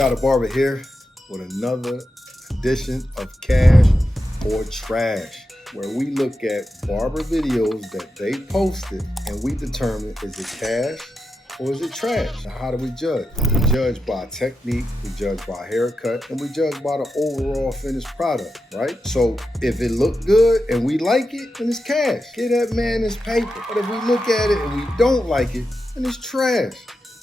Style Barber here with another edition of Cash or Trash, where we look at barber videos that they posted and we determine, is it cash or is it trash? Now, how do we judge? We judge by technique, we judge by haircut, and we judge by the overall finished product, right? So if it looked good and we like it, then it's cash. Get that man his paper. But if we look at it and we don't like it, then it's trash.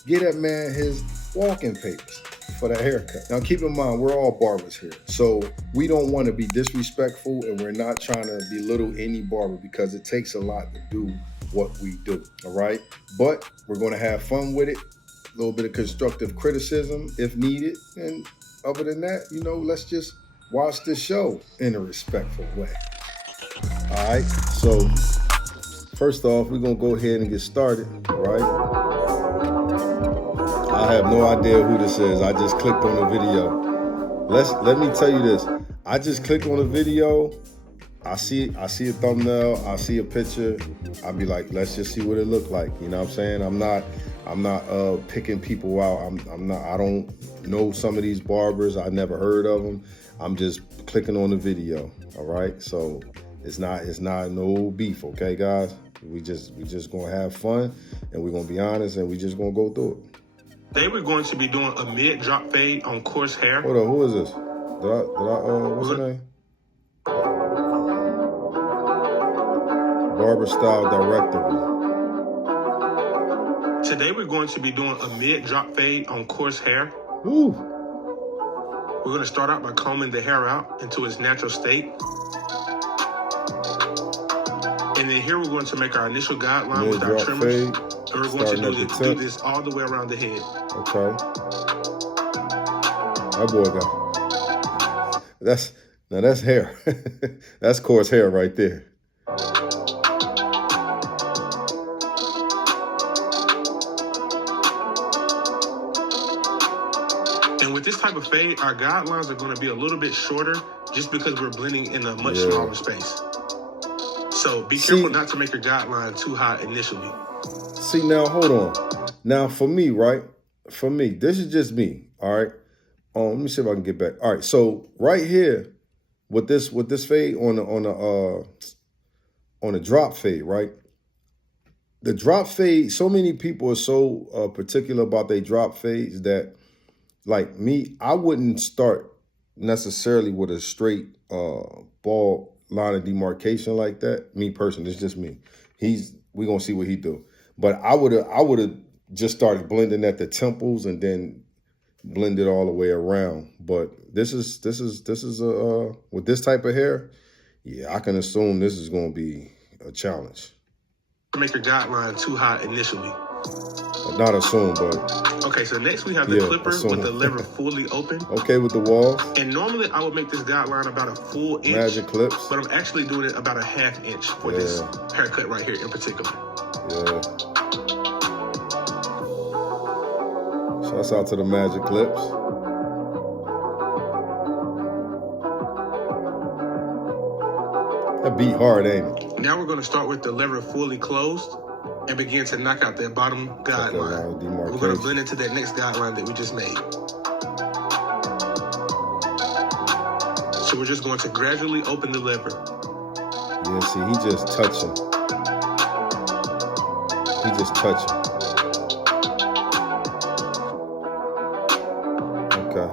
Get that man his walking papers for the haircut. Now keep in mind, we're all barbers here. So we don't want to be disrespectful, and we're not trying to belittle any barber because it takes a lot to do what we do, all right? But we're going to have fun with it, a little bit of constructive criticism if needed. And other than that, let's just watch this show in a respectful way. All right, so first off, we're going to go ahead and get started, right? I have no idea who this is. I just clicked on the video. Let me tell you this. I just clicked on the video. I see a thumbnail. I see a picture. I'll be like, let's just see what it looked like. You know what I'm saying? I'm not picking people out. I don't know some of these barbers. I never heard of them. I'm just clicking on the video. All right. So it's not no beef. Okay, guys. We just gonna have fun, and we're gonna be honest, and we just gonna go through it. Today we're going to be doing a mid-drop fade on coarse hair. Hold on, who is this? What's her name? Barber Style Directory. Today we're going to be doing a mid-drop fade on coarse hair. Ooh. We're going to start out by combing the hair out into its natural state. And then here we're going to make our initial guideline with our trimmers. Fade. And we're going to do this all the way around the head. Okay. That boy got. That's hair. That's coarse hair right there. And with this type of fade, our guidelines are going to be a little bit shorter just because we're blending in a much smaller space. So be careful not to make your guideline too high initially. See, now, hold on. Now, for me, right? For me, this is just me, all right? Let me see if I can get back. All right, so right here, with this fade on the drop fade, right? The drop fade, so many people are so particular about their drop fades that, like me, I wouldn't start necessarily with a straight bald line of demarcation like that. Me personally, it's just me. We're gonna see what he do. But I would have just started blending at the temples and then blended all the way around. But this is with this type of hair, yeah, I can assume this is going to be a challenge. Make your guideline too high initially. Not assume, but okay. So next we have the clipper with the lever fully open. Okay, with the walls. And normally I would make this guideline about a full inch. Magic clips. But I'm actually doing it about a half inch for this haircut right here in particular. Yeah. Shouts out to the magic clips. That beat hard, ain't it? Now we're going to start with the lever fully closed and begin to knock out that bottom guideline. We're going to blend into that next guideline that we just made. So we're just going to gradually open the lever. Yeah, see, he just touching. He just touching. Okay.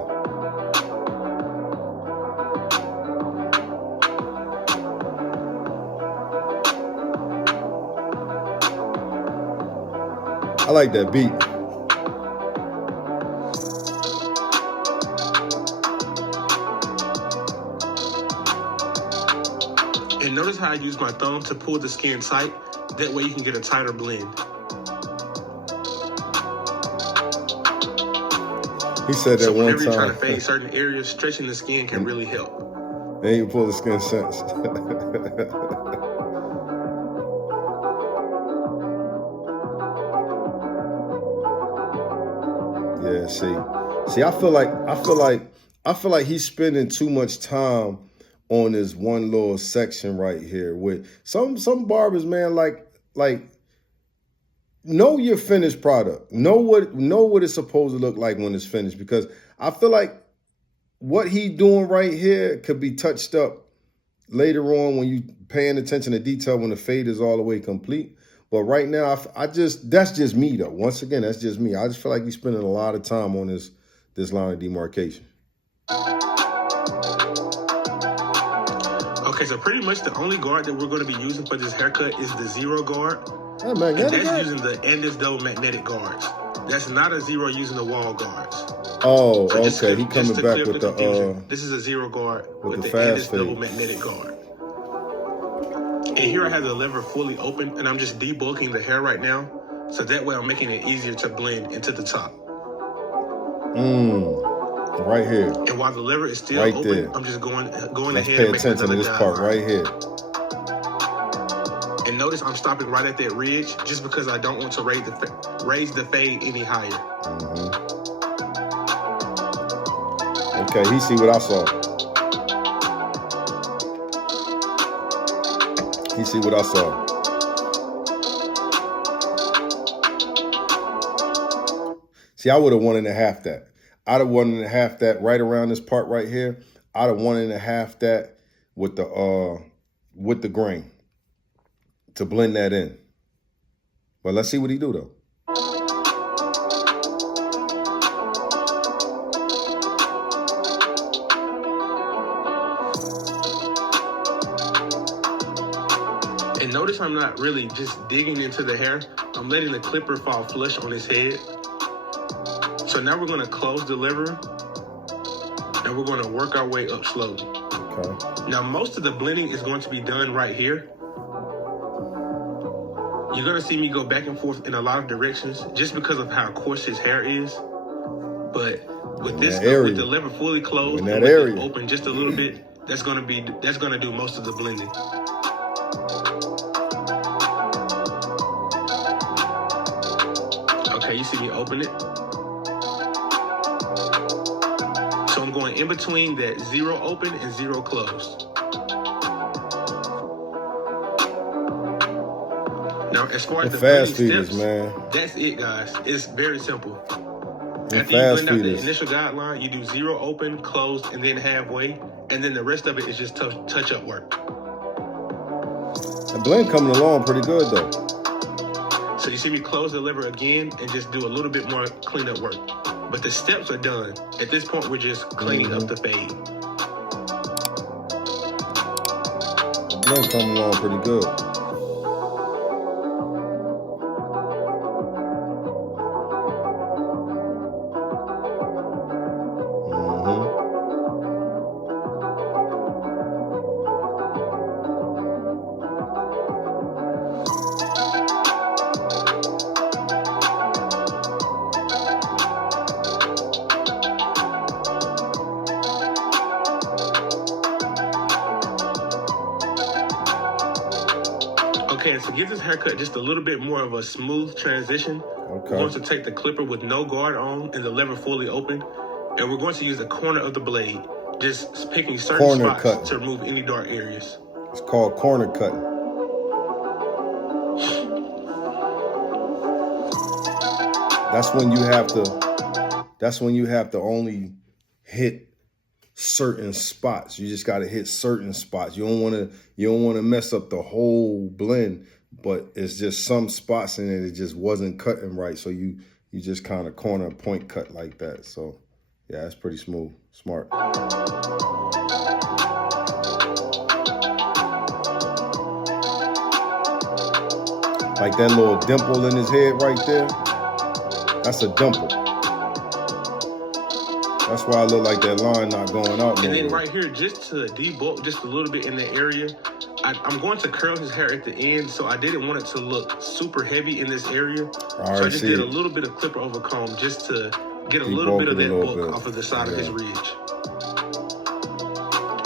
I like that beat. And notice how I use my thumb to pull the skin tight. That way you can get a tighter blend. He said that so one time. Whenever you're trying to fade certain areas, stretching the skin can really help. Then you pull the skin sense. Yeah, see, I feel like he's spending too much time on this one little section right here. With some barbers, man, like know your finished product. Know what it's supposed to look like when it's finished. Because I feel like what he doing right here could be touched up later on when you paying attention to detail when the fade is all the way complete. But right now, that's just me though. Once again, that's just me. I just feel like he's spending a lot of time on this line of demarcation. Okay, so pretty much the only guard that we're going to be using for this haircut is the zero guard. And that's using the Andes double magnetic guards. That's not a zero using the wall guards. Oh, so okay. He coming back with the this is a zero guard with the fast Andes fade. double magnetic guard. And here I have the lever fully open, and I'm just debulking the hair right now, so that way I'm making it easier to blend into the top. Right here. And while the lever is still right open, there. I'm just going Let's ahead pay and making attention to this part right here. And notice I'm stopping right at that ridge, just because I don't want to raise the fade any higher. Okay, he see what I saw. He see what I saw. See, I would have 1.5 that. I'd have 1.5 that right around this part right here. I'd have 1.5 that with the grain to blend that in. But let's see what he do though. And notice I'm not really just digging into the hair. I'm letting the clipper fall flush on his head. So now we're going to close the lever, and we're going to work our way up slowly. Okay. Now, most of the blending is going to be done right here. You're going to see me go back and forth in a lot of directions just because of how coarse his hair is. But with with the lever fully closed and with it open just a little bit, that's going to do most of the blending. Okay, you see me open it. So I'm going in between that 0 open and 0 closed. Now, as far as the fast feeders, steps, man, that's it, guys. It's very simple. After you blend out the initial guideline, you do 0 open, closed, and then halfway, and then the rest of it is just touch-up work. The blend coming along pretty good though. So you see me close the lever again and just do a little bit more cleanup work. But the steps are done. At this point, we're just cleaning up the fade. The blend coming along pretty good. Okay, so give this haircut just a little bit more of a smooth transition. Okay. We're going to take the clipper with no guard on and the lever fully open, and we're going to use the corner of the blade, just picking certain spots to remove any dark areas. It's called corner cutting. That's when you have to only hit certain spots. You just got to hit certain spots. You don't want to mess up the whole blend, but it's just some spots in it just wasn't cutting right. So you just kind of corner point cut like that. So yeah, that's pretty smooth. Smart. Like that little dimple in his head right there. That's a dimple. That's why I look like that line not going out. And then right here, just to debulk just a little bit in the area, I'm going to curl his hair at the end, so I didn't want it to look super heavy in this area. So I just did a little bit of clipper over comb just to get a little bit of that bulk off of the side of his ridge.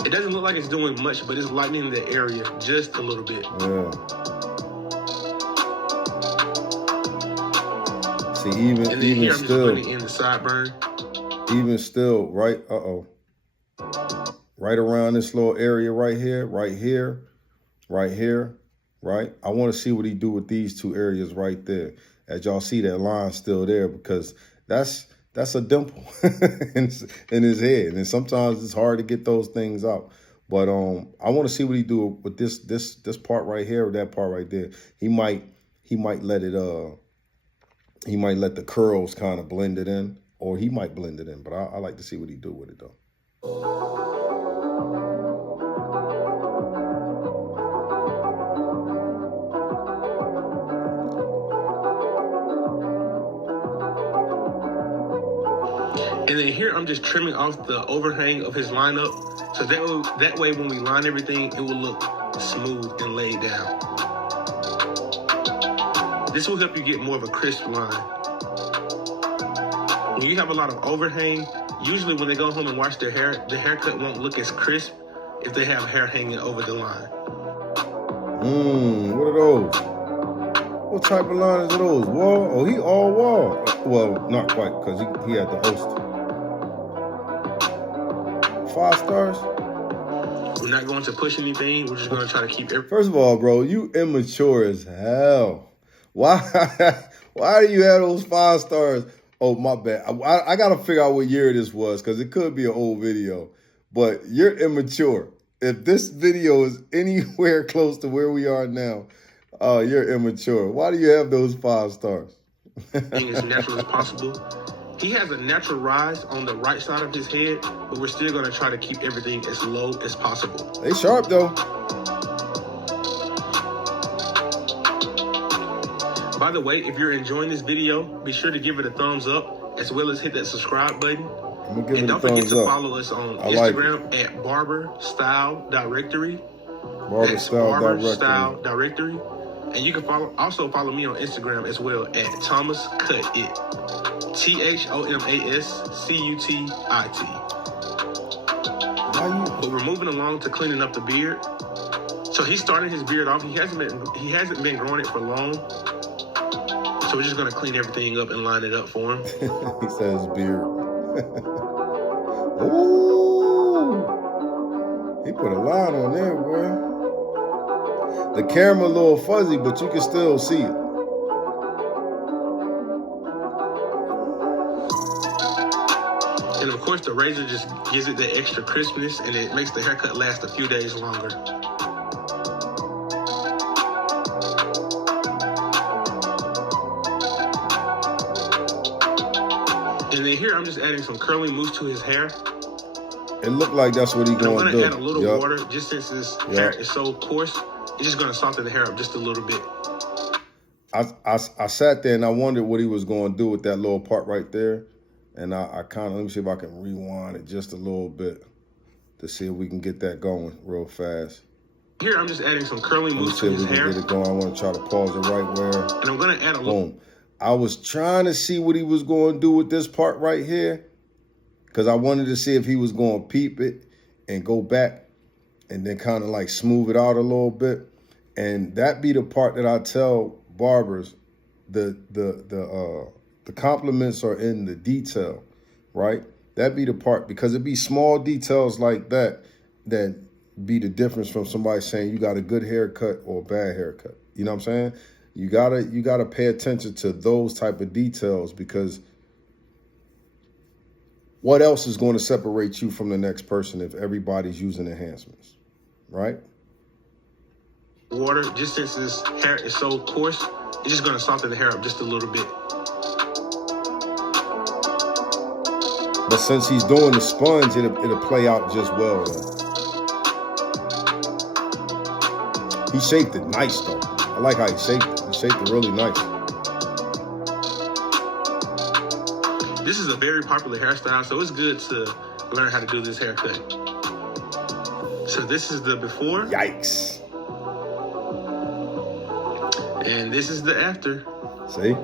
It doesn't look like it's doing much, but it's lightening the area just a little bit. Yeah. See, even here, still, I'm just putting in the sideburn. Even still, right? Right around this little area right here, right? I want to see what he do with these two areas right there. As y'all see, that line still there because that's that's a dimple in his head. And sometimes it's hard to get those things out. But I want to see what he do with this part right here or that part right there. He might let it he might let the curls kind of blend it in, or he might blend it in. But I like to see what he do with it though. And then here I'm just trimming off the overhang of his lineup. So that way when we line everything, it will look smooth and laid down. This will help you get more of a crisp line. When you have a lot of overhang, usually when they go home and wash their hair, the haircut won't look as crisp if they have hair hanging over the line. What are those? What type of lines are those? Wall? Oh, he all wall. Well, not quite, because he had the host. 5 stars? We're not going to push anything. We're just going to try to keep everything. First of all, bro, you immature as hell. Why do you have those 5 stars? Oh, my bad. I got to figure out what year this was, because it could be an old video. But you're immature. If this video is anywhere close to where we are now, you're immature. Why do you have those 5 stars? Being as natural as possible. He has a natural rise on the right side of his head, but we're still going to try to keep everything as low as possible. They sharp, though. By the way, if you're enjoying this video, be sure to give it a thumbs up, as well as hit that subscribe button. And don't forget to follow us on Instagram at Barber Style Directory. Barber Style Directory. And you can also follow me on Instagram as well at Thomas Cut It. ThomasCutit. But we're moving along to cleaning up the beard. So he's starting his beard off. He hasn't been growing it for long. So we're just gonna clean everything up and line it up for him. He says beard. Ooh, he put a line on there, boy. The camera a little fuzzy, but you can still see it. And of course, the razor just gives it that extra crispness, and it makes the haircut last a few days longer. And then here, I'm just adding some curling mousse to his hair. It looked like that's what he's going to do. I'm going to add a little water, just since his hair is so coarse. It's just going to soften the hair up just a little bit. I sat there and I wondered what he was going to do with that little part right there. And I kind of, let me see if I can rewind it just a little bit to see if we can get that going real fast. Here, I'm just adding some curling mousse to his hair. Get it going. I want to try to pause it right where. And I'm going to add a little. Boom. I was trying to see what he was going to do with this part right here, because I wanted to see if he was going to peep it and go back and then kind of like smooth it out a little bit. And that be the part that I tell barbers, the compliments are in the detail, right? That be the part, because it be small details like that that be the difference from somebody saying you got a good haircut or a bad haircut. You know what I'm saying? You gotta pay attention to those type of details, because what else is going to separate you from the next person if everybody's using enhancements, right? Water, just since his hair is so coarse, it's just going to soften the hair up just a little bit. But since he's doing the sponge, it'll play out just well then. He shaped it nice though. I like how he shaped it. He shaped it really nice. This is a very popular hairstyle, so it's good to learn how to do this haircut. So this is the before. Yikes. And this is the after. See?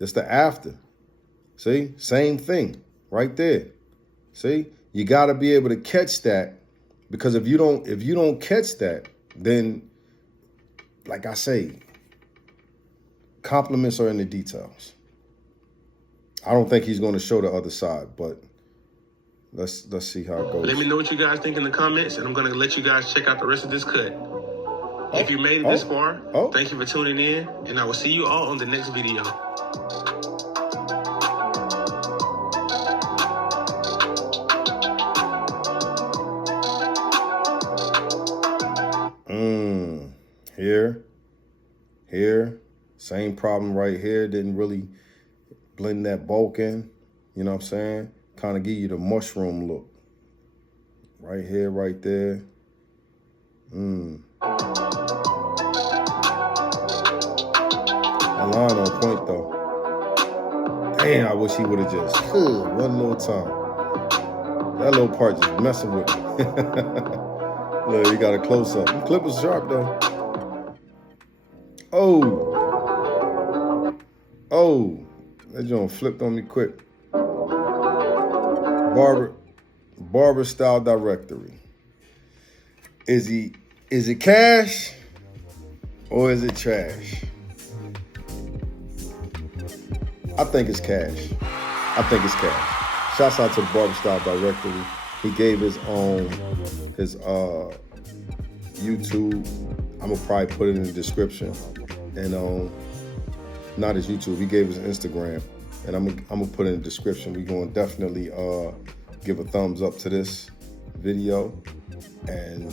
It's the after. See? Same thing right there. See? You got to be able to catch that, because if you don't catch that, then, like I say, compliments are in the details. I don't think he's going to show the other side, but let's see how it goes. Let me know what you guys think in the comments, and I'm going to let you guys check out the rest of this cut. If you made it this far, thank you for tuning in, and I will see you all on the next video. Here, same problem right here. Didn't really blend that bulk in, you know what I'm saying? Kind of give you the mushroom look. Right here, right there. That line on point though. Damn, I wish he would have just one little time. That little part just messing with me. Look, you got a close up. The clip was sharp though. Oh, that joint flipped on me quick. Barber Style Directory. Is it cash or is it trash? I think it's cash. Shouts out to the Barber Style Directory. He gave his YouTube. I'm gonna probably put it in the description. And not his YouTube. He gave his Instagram, and I'm gonna put it in the description. We're gonna definitely give a thumbs up to this video, and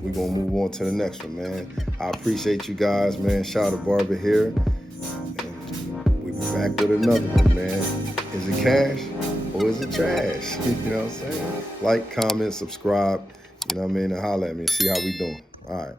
we're gonna move on to the next one, man. I appreciate you guys, man. Shout out to Barber here. Back with another one, man. Is it cash or is it trash? You know what I'm saying? Like, comment, subscribe, you know what I mean? And holler at me and see how we doing. All right.